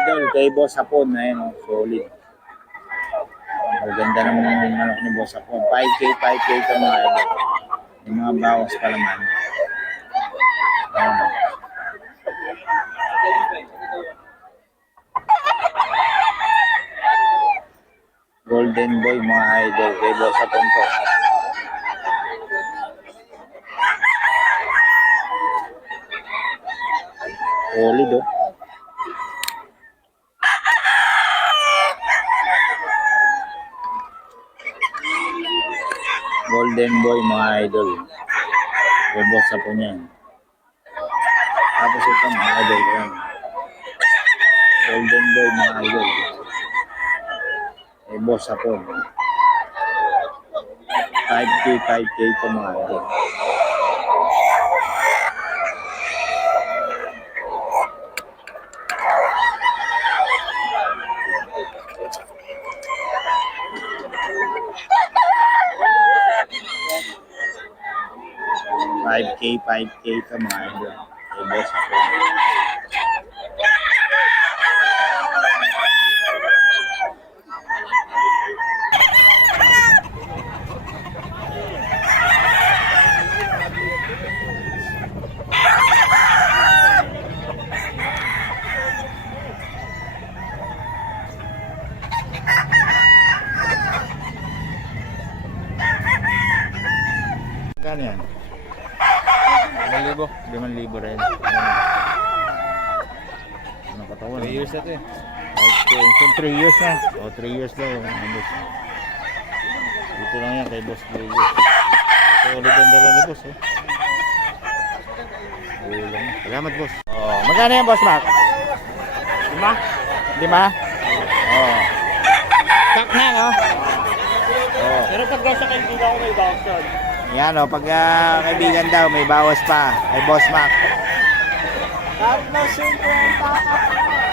idol, kay Boss Hapon. Ayan, oh, solid. Ang ganda ng manok ni Boss Hapon. 5K, 5K ito mga idol. Yung mga bawas pa naman. Ayan, oh. Golden Boy mga idol, kay Boss Hapon to. Solid, oh. Golden Boy mga idol. Kay Boss Hapon yan. Tapos ito mga idol yan. Golden Boy mga idol. Kay Boss Hapon. 5K, 5K ito mga idol. Five K ito mga idol. Kay Boss Hapon. Magkano yan? 5,000 rin. Ano katawan? 3 years na ito eh. Okay, so 3 years na. O, 3 years daw. Dito lang yan kay Boss Leo. So, ulit ang dala ni Boss, eh. Salamat, Boss. Oh, magkano yan, Boss Mac? 5? 5? Oh. Kak na, no? Oh. Pero pag sa kaibigan ko may box yun. Yan, o. Pag kaibigan daw, may bawas pa. Kay Boss Mac.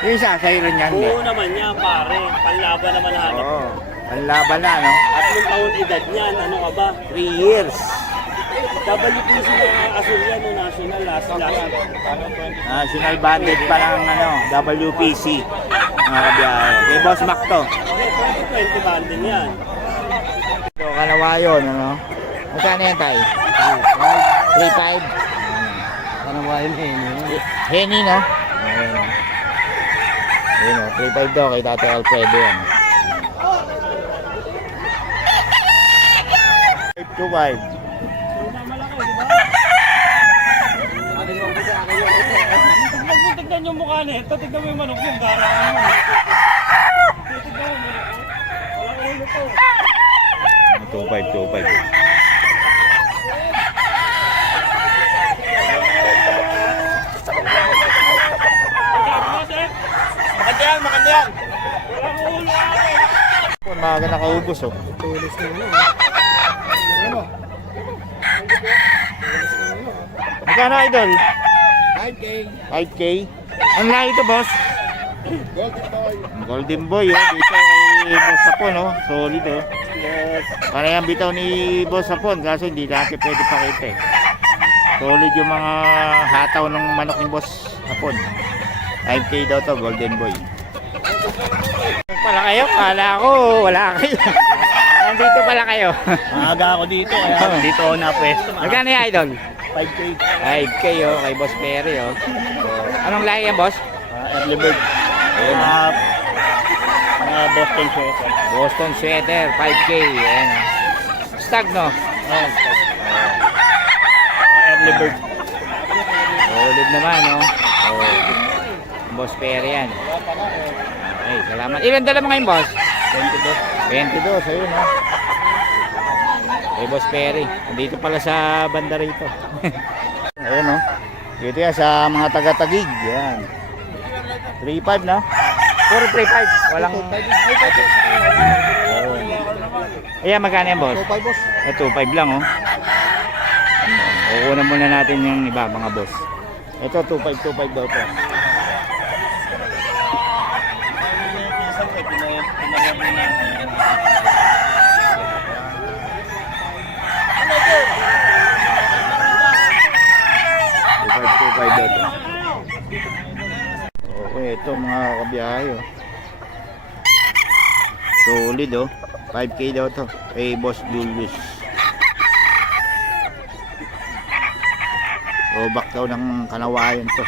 Yung isa, sa'yo rin yan, Oo naman yan, pare. Panlaban naman hanap. Oo. Panlaban na, no? 3 taon edad niyan, ano ka ba? 3 years. WPC na asul yan, no? National, last. National banded pa ng ano, WPC. Mga kabiyahe. Kay Boss Mac to. 20 bandin yan. So, Kanawayon, ano? Magkano yan, Tay? 3.5? Kanawayan eh. Henny, no? Ayun, 3.5 daw kay Tatay Alfredo yan. 5.25. Tignan yung mukha nito, tignan mo yung manok yung garangan mo. Tignan mo, walang ulo to. 2.5. Maganda yan! Walang ulo ako! Maaga nakaubos, oh. Tulis na ano. Ano mo? Magkano, Idol? 5K. 5K? Ang lahi ito, Boss? Golden Boy. Golden Boy, oh. Dito kay Boss Hapon, oh. Solid, oh. Yes. Para yung bitaw ni Boss Hapon, kaso hindi natin pwede pakita, eh. Solid yung mga hataw ng manok ni Boss Hapon. 5K daw to, Golden Boy. Pala kayo? Kala ko wala kayo. Nandito pala kayo. Maaga ako dito, kaya dito ako na-pwesto. Magkano yung Idol? 5K. 5K, oh, kay Boss Perry, oh. So, anong lahi yan, Boss? Early bird. Ayun, Mga Boston Sweater. Boston Sweater, 5K. Ayan, oh. Stag, no? Early bird. Solid naman, no? Oh. Boss Perry yan. Okay, salamat. Ilan dala mo ngayon, Boss? 22, ayun, no? Kay Boss Perry. Dito pala sa banda rito. Ayun, no? Dito yan sa mga taga-Tagig. Yan. 3.5, no? Puro 3.5. Walang... Ayun. Ayan, magkano yan, Boss? 2.5 boss. 2.5 lang, oh. Kukunan muna natin yung iba, mga boss. Ito, 2.5 daw to. Okay, ito mga nakakabiyahe oh. Solid oh. 5K daw to. Kay Boss Julius. Robak daw ng Kanawayan to.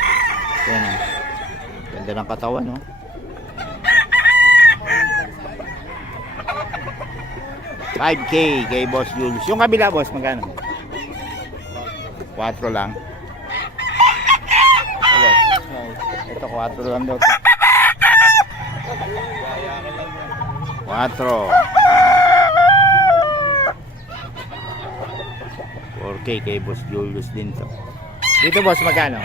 Yan oh. Ganda ng katawan oh. $5K kay Boss Julius. Yung kabila boss, magkano? 4 lang. Ito 4 lang daw to. 4. 4K kay Boss Julius din to. Dito boss, magkano?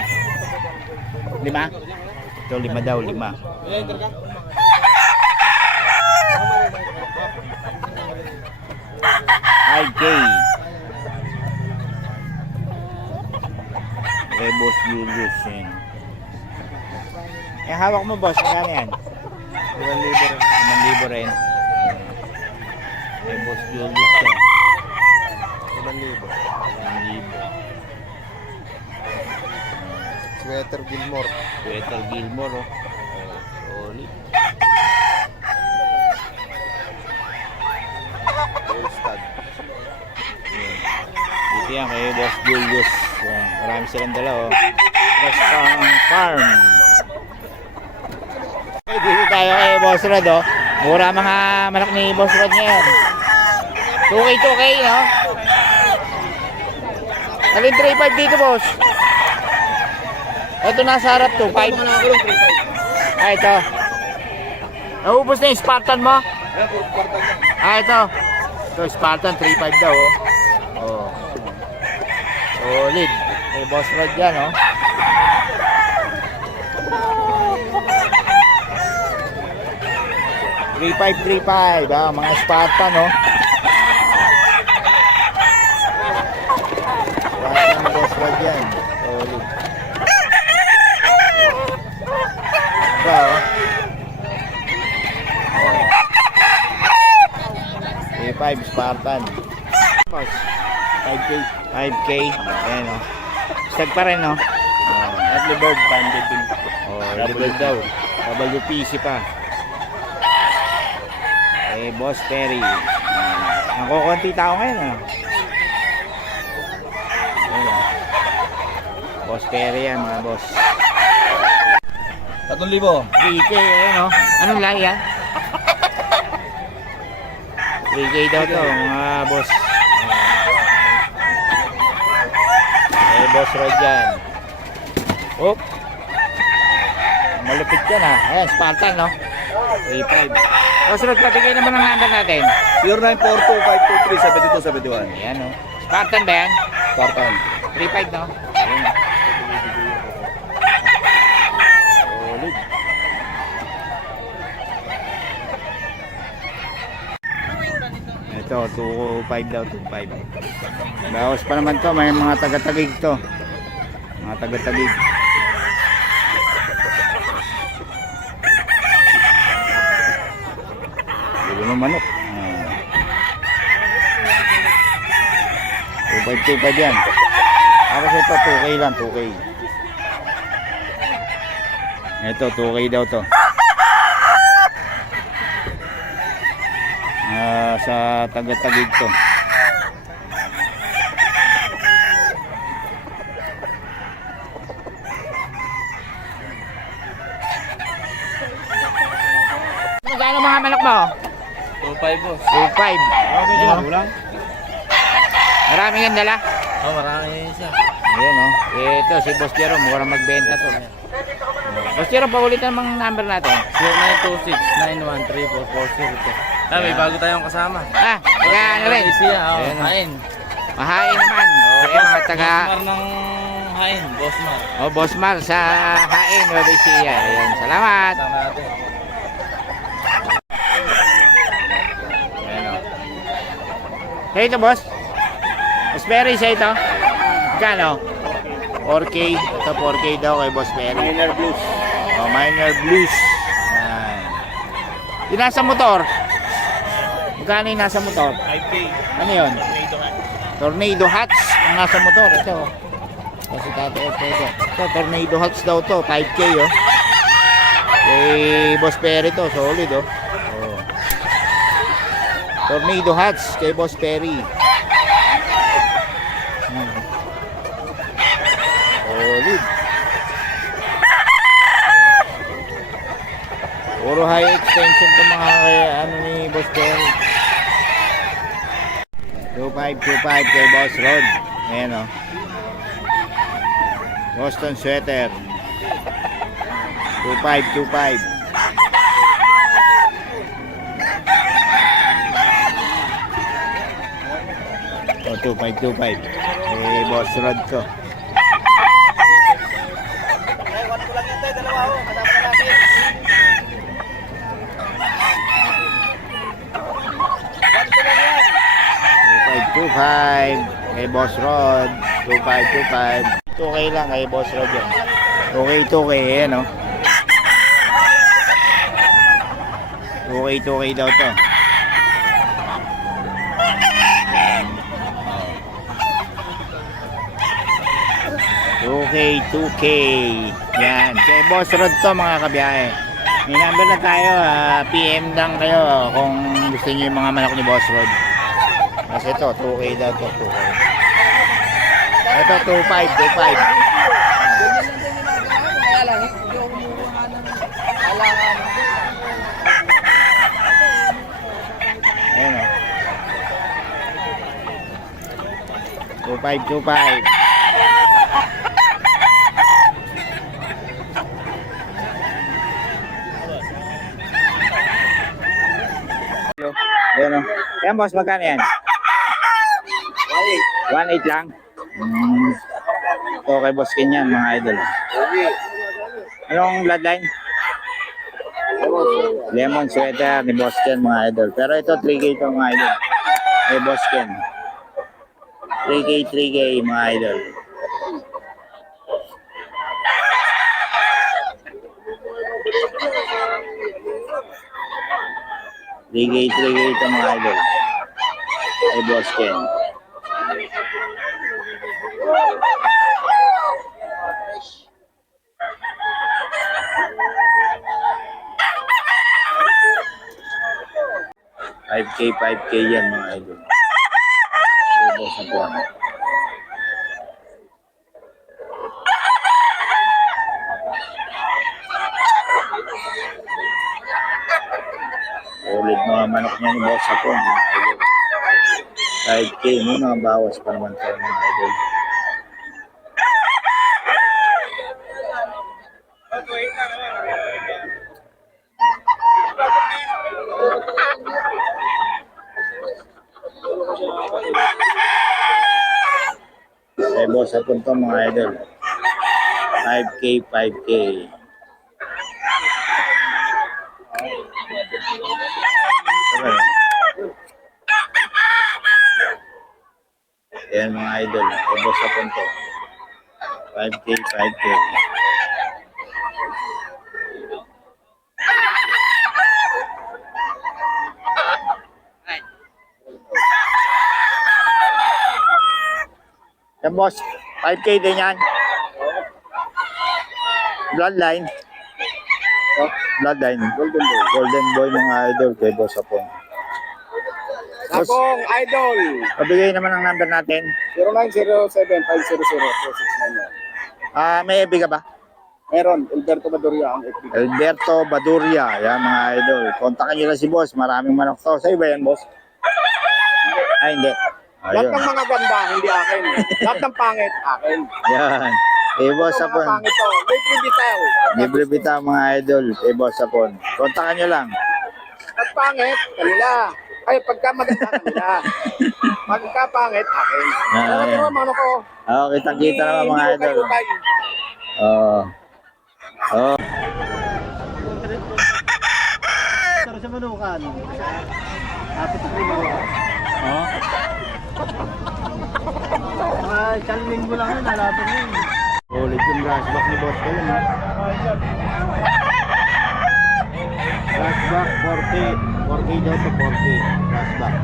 5? Ito 5 daw, 5. 5K kay Boss Julius yan. Eh hawak mo boss, magkano yan? 5,000 rin. Kay Boss Julius yan. 5,000. Sweater Gilmore. Sweater Gilmore oh. Solid. Goldstad. Dito yan kay Boss Julius. Yan. Marami silang dala oh. Restaurant Farm. Okay, dito tayo kay Boss Rod oh. Mura mga manok ni Boss Rod ngayon. 2K no? Alin 3.5 dito boss? Ito nasa harap 2.5. Ah ito. Naubos na yung Spartan mo? Ah ito. Ito Spartan 3.5 daw oh. Oh. Solid. May Boss Rod yan oh. $3.5 mga Spartan oh. Spartan Boss Rod yan. Solid. Diba oh. 3.5 Spartan. 5K. 5K. Ayan o. Stag pa rin o. Early bird banded din. Early bird daw. WPC pa. Eh, Boss Perry. Nakukunti tao ngayon o. Ayan o. Boss Perry yan mga boss. 3,000. 3K. Ayan o. Anong lahi yan? 3K daw to mga boss. Eh, Boss Rod yan. Oh. Malupit yan ha. Ayan, Spartan no. 3.5. Boss Rod, patigay naman ang number natin. 0942-523-7271. Ayan o. Spartan ba yan? Spartan. 3.5 no. Ayan o. Solid. Ito, 2.5 daw, 2.5. Bawas pa naman to, may mga taga-tagig to. Mga taga-tagig. Dito ng manok. 2.5 yan. Tapos ito, 2K lang, 2K. Ito, 2K daw to. Sa taga-tagig to. Magkano mga manok mo? 2,500 boss. 2.5. Kulang? Marami yan dala. Oh, marami siya. Ayan o. Ito si Boss Jero, mura magbenta to. Boss Jero, paulitin ang number natin. 0926-913-4442. Ah, may bago tayong kasama. Ah, taga ano rin? Siya, Ayan, oh. Hain. Mahain naman. Okay, mga taga... Bossmar ng Hain, Bossmar. Oh, Bossmar sa Hain, Wabisiya. Ayan, salamat. Kasama natin. Ayan o. Hey, ito boss. Boss Perry, sa ito. Magkano? 4K. Ito 4K daw kay Boss Perry. Minor Blues. Oh, Minor Blues. Ayan. Yung nasa motor. Magkano yung nasa motor? 5K. Ano yun? Tornado hats ang nasa motor. Ito. Kasi tato ito. Ito, tornado hats daw to. 5K oh. Kay Boss Perry to, solid oh. Oh. Tornado hats kay Boss Perry. Solid. Puro high extension to mga ano ni Boss Perry. 2525 kay Boss Rod. Ayan o. Boston sweater. 2525. O 2525. Kay Boss Rod to. Kay Boss Rod 2525 2K lang kay Boss Rod yan 2K yan o 2K daw to 2K yan kay Boss Rod to mga kabiyahe. May number na tayo PM lang kayo kung gusto niyo yung mga manok ni Boss Rod. Kasi ito, 2K daw ito, 2K. Ito, 2.5. Kaya lang, hindi ako kumukuha ng alangan. Ayan o. 2.5. Ayan o. Ayan boss, magkano yan? 1.8 lang? Okay, boss Kenyan, mga idol. Anong bloodline? Lemon sweater ni Boss Ken, mga idol. Pero ito, 3K ito, mga idol. Ay, Boss Ken. 3K, mga idol. Three K ito, mga idol. Ay, Boss Ken. $5K yan, mga idol. Ito sa buwan. Ulit mga manok niya ni Boss Hapon, mga idol. 5K, may mga bawas pa naman tayo, mga idol. Ay, Boss Hapon to, mga idol. 5K. Ayan, mga idol. Ay, Boss Hapon to. 5K. Yan, boss. 5K din yan. Bloodline. Oh, bloodline. Golden boy mga idol kay Boss Hapon. Boss, Akong idol, pabigay naman ang number natin. 0907-500-4691. May FB ka ba? Meron, Alberto Badoria ang FB. Alberto Baduria. Yan mga idol. Kontakin nyo lang si boss. Maraming manok to. Sa'yo ba yan, boss? Ay, hindi. Lahat Ayun. ng mga ganda, hindi akin. Lahat ng pangit, akin. Yan. Kay Boss Ito mga Hapon. pangit to, libre bitaw. Libre bita mga idol. Kay Boss Hapon. Kontakin nyo lang. Pag pangit, kanila. Ay, pagka maganda, kanila. Pagka pangit, akin. Ah, Ano yan. naman, ano ko? Oo, kitang-kita naman mga Hindi idol. ko kayo. Oo. Oo. Pero sa manukan. Apat na manukan. Oh. Isang linggo lang yun, nalaban yun. Ulit yung flashback ni Boss Hapon. Flashback 4K. 4K daw to 4K. Flashback.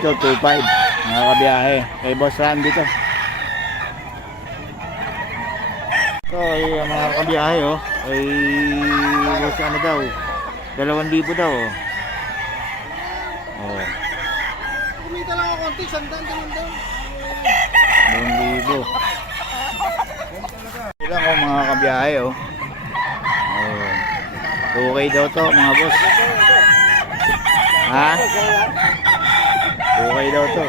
to, 2.5. Mga kabiyahe. Kay Boss Randy to. So, ay, mga kabiyahe, oh. Ay, boss, ano daw? 2,000 daw, oh. Oh. Kumita lang ako konti, sandaan naman daw. 2,000. Ilang oh, mga kabiyahe, oh. Oh. 2K daw to, mga boss. Ha? 2K daw to.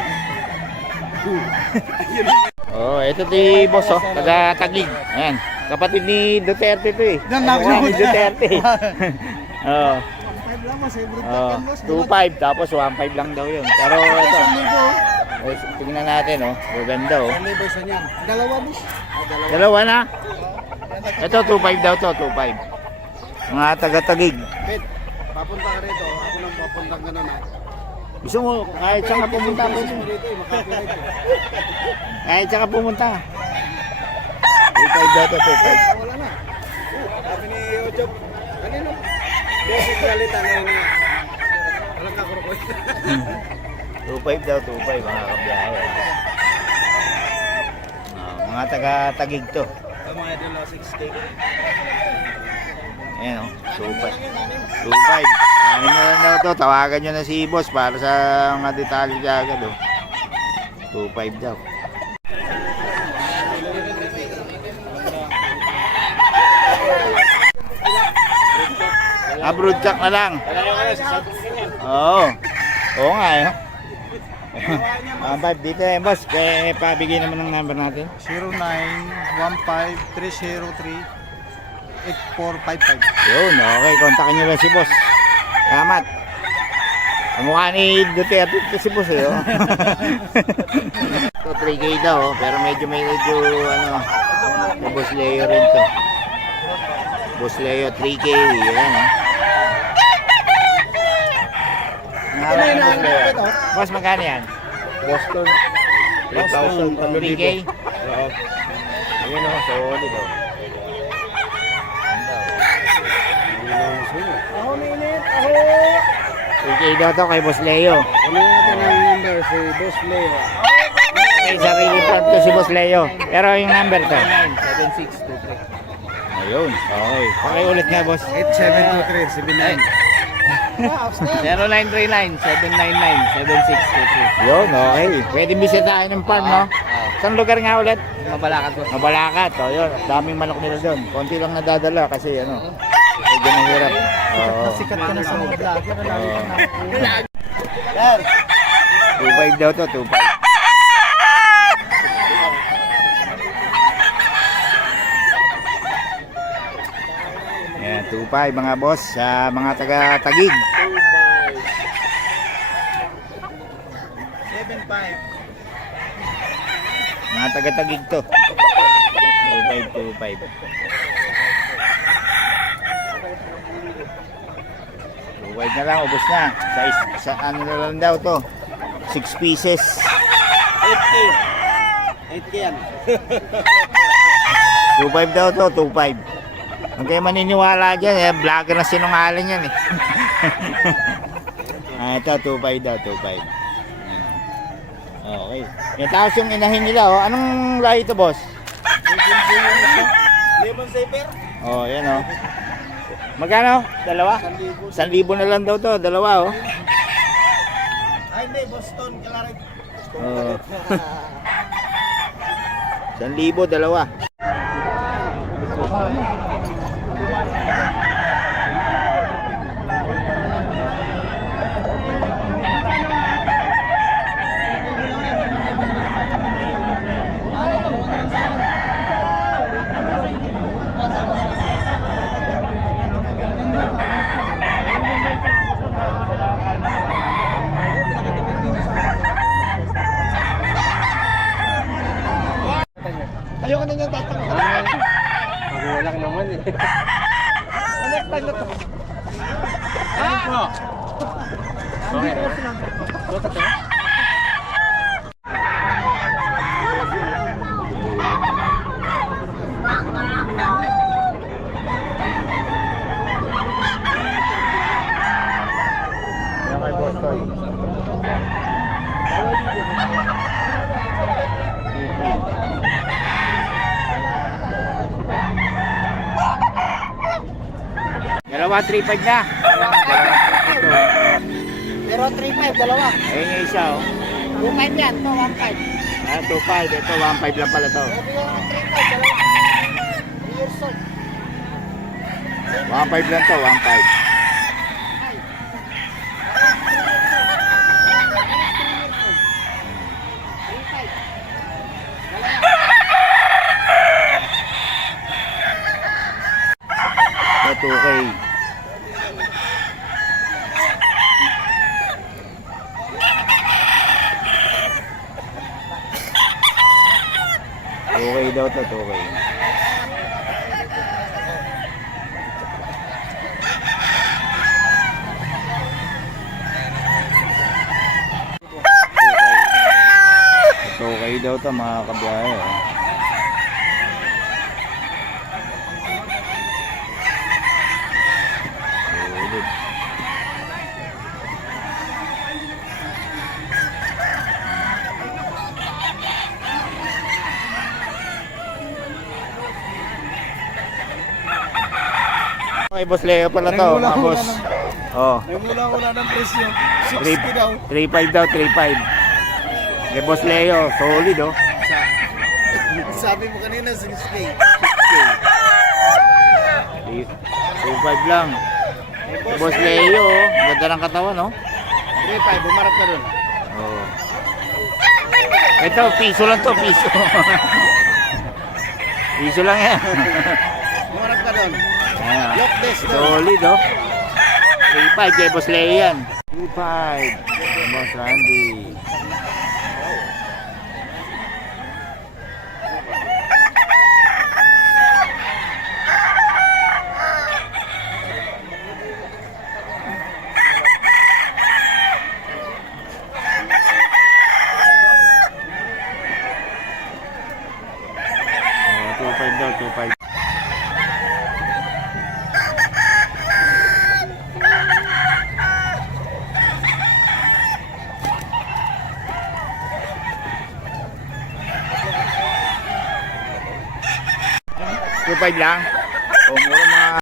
Oh, ito si boss, oh. Taga Taguig. Ayan. Kapatid ni Duterte to, eh. Kamukha ni Duterte. Oh. 2.5 tapos 1.5 lang daw yun. Pero ito. Oh, tingnan natin, oh. Ganda, oh. Dalawa, boss. Dalawa na. Ito 2.5 daw to, 2.5. Mga taga-Taguig. Bet, papunta ka rito. Ako nang papuntang gano'n na. Gusto mo kahit saan ka pumunta, boss. Rito, makapirito. Kahit saan ka pumunta. 2.5 daw to, 2.5. Wala na. Sabi ni Ochob, kanino? Bossing galita na yun. Walang kakurukoy. 2.5 daw, 2.5 mga kabiyahe. Mga taga-Taguig to. Mga idol na 6K. Ayan, oh, 2.5. 2.5. Ano na lang daw to, tawagan nyo na si boss para sa mga detalye siya agad, oh. 2.5 daw. Broodcock na lang. Oo. Oo nga, eh. 1.5 dito, eh, boss. Pabigay naman ng number natin. 0915-303-8455. Yun, okay. Kontakin nyo lang si boss. Salamat. Kamukha ni Duterte ito si boss, eh. Oh. Ito, 3K daw, oh. Pero medyo, ano, may Boss Leo rin to. Boss Leo, 3K. Yan, oh. Boss Leo. Boss, magkano yan? Boston. 3,000. 3K? Oo. Ayun, oh. Solid, oh. Ako minit, ako. 3K daw to kay Boss Leo. Ano natin ang number si Boss Leo? May sarili plan to si Boss Leo. Pero yung number to. 7623. Ayun. Okay. Okay ulit nga, boss. 8723-79. 0939-799-7623. Yun, okay. Pwede bisitahin ng farm, no? Saan lugar nga ulit? Mabalakat po. Mabalakat. O, yun. Daming manok nila doon. Konti lang nadadala kasi, ano, medyo mahirap. Oo. Sikat ka na sa mga vlogger. Sir. 2.5 daw to, 2.5. Yan, 2.5 mga boss sa mga taga-Taguig. 7.5. Mga taga-Taguig to. 2.5, 2.5. 2.5 na lang, ubos na. Sa ano na lang daw to. 6 pieces. 8K. 8K yan. 2.5 daw to, 2.5. Huwag kayo maniniwala dyan, eh. Vlogger na sinungaling yan, eh. Ito, 2.5 daw, 2.5. Okay. Yung tapos yung inahin nila, oh. Anong lahi ito, boss? Lemon Saper. Oh, yan, oh. Magkano? Dalawa? 1,000 na lang daw to, dalawa, oh. Ay, hindi. Boston. Kalarit. Oh. 1,000, dalawa. Ayoko na niyang tatanong. Magulang naman eh. Next time na to. Okay. Yan kay Boss Toy. Dalawa 3.5 na. Pero 3.5, dalawa. Ayun yung isa oh. 2.5 yan, to 1.5. Ah, 2.5. Ito 1.5 lang pala to. Sabi ko 3.5, dalawa. 3 years old. 1.5 lang to, 1.5. Ito 2K. Okay daw to, okay. Okay daw to mga kabiyahe. Oh. Sulit. Okay, Boss Leo pala to, mga boss. Oh, May mula-mula ng presyo. 3 60 daw. 3.5 daw, 3.5. Kay Boss Leo, solid oh. Sabi mo kanina 6K. 2.5 lang. Kay Boss Leo, oh. Ganda ng katawan, no? 3.5, bumarap ka dun. Oh. Ito, piso lang to, piso. Piso lang yan. Bumarap ka dun. Ayan. Lock this dun. Solid, oh. 3.5 kay Boss Leo yan. 2.5. Boss Randy. Oh, 2.5 daw, 2.5. Two 5 lang.